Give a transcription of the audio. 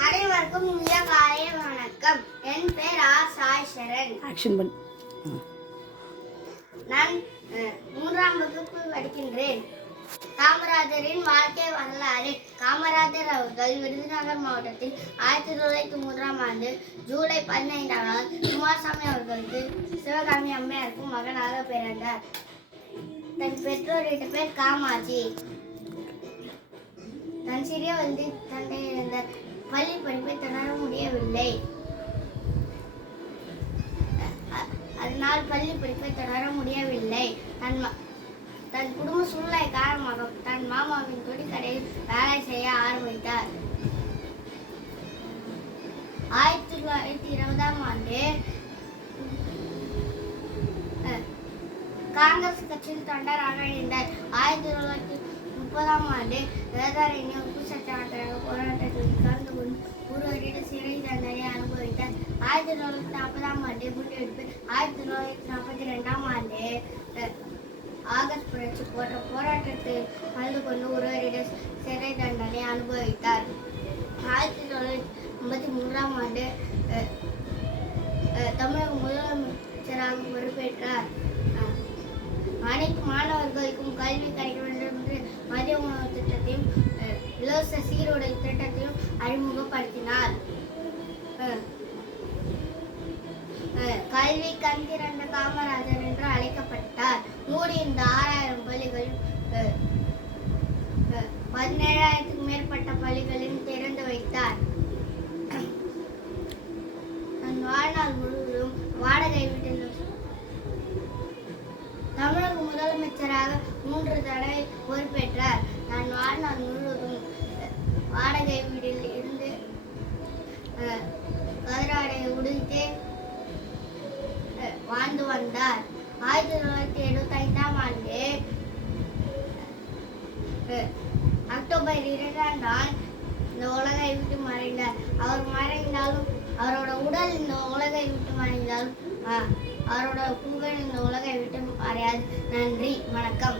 அனைவருக்கும் இனிய காலை வணக்கம். என் பெயர் ஆர் சாய் சரண். ஆக்ஷன் பண்ணு. நான் 3ஆம் வகுப்பு படிக்கின்றேன். காமராஜரின் வாழ்க்கை வரலாறு. காமராஜர் அவர்கள் விருதுநகர் மாவட்டத்தில் 1903ஆம் ஆண்டு ஜூலை 15ஆம் நாள் குமாரசாமி அவர்களுக்கு சிவகாமி அம்மையாருக்கும் மகனாக பிறந்தார். தன் பெற்றோரின் பேர் காமாட்சி. தன் சிறிய வயதில் தந்தை இழந்தார். பள்ளி படிப்பை தொடர முடியவில்லை. அதனால் பள்ளி படிப்பை தொடர முடியவில்லை. தன் குடும்ப சூழ்நிலை காரணமாக தன் மாமாவின் துணிக்கடையில் வேலை செய்ய ஆரம்பித்தார். 1920ஆம் ஆண்டு காங்கிரஸ் கட்சியின் தொண்டராக இணைந்தார். 1930ஆம் ஆண்டு வேதாரண்ய உப்பு சத்தியாகிரக போராட்டத்தில் கலந்து கொண்டு ஒரு வருட சிறை தண்டனை அனுபவித்தார். 1940ஆம் ஆண்டு குண்டுவெடிப்பு. 1942ஆம் ஆண்டு ஆகஸ்ட் புரட்சி போன்ற போராட்டத்தில் கலந்து கொண்டு ஒரு வருட சிறை தண்டனை அனுபவித்தார். 1953ஆம் ஆண்டு தமிழக முதலமைச்சராக பொறுப்பேற்றார். அனைத்து மாணவர்களுக்கும் கல்வி கிடைக்க வேண்டும் என்று மதிய உணவு திட்டத்தையும் இலவச சீருடை திட்டத்தையும் அறிமுகப்படுத்தினார். கல்வி கண் திறந்த காமராஜர் என்று அழைக்கப்பட்டார். மூடியிருந்த 6000 பள்ளிகளில் 17,000க்கும் மேற்பட்ட பள்ளிகளையும் திறந்து வைத்தார். தன் வாழ்நாள் முழுவதும் வாடகை வீட்டில் தமிழக முதலமைச்சராக 3 தடவை பொறுப்பேற்றார். தன் வாழ்நாள் முழுவதும் வாடகை வீட்டில் இருந்து கதிராடையை உடுத்தே வாழ்ந்து வந்தார். 1975ஆம் ஆண்டு அக்டோபர் 2ஆம் நாள் இந்த உலகை விட்டு மறைந்தார். அவர் மறைந்தாலும் அவரோட உடல் இந்த உலகை விட்டு மறைந்தாலும் அவரோட புகழ் இந்த உலகை விட்டு மறையாது. நன்றி, வணக்கம்.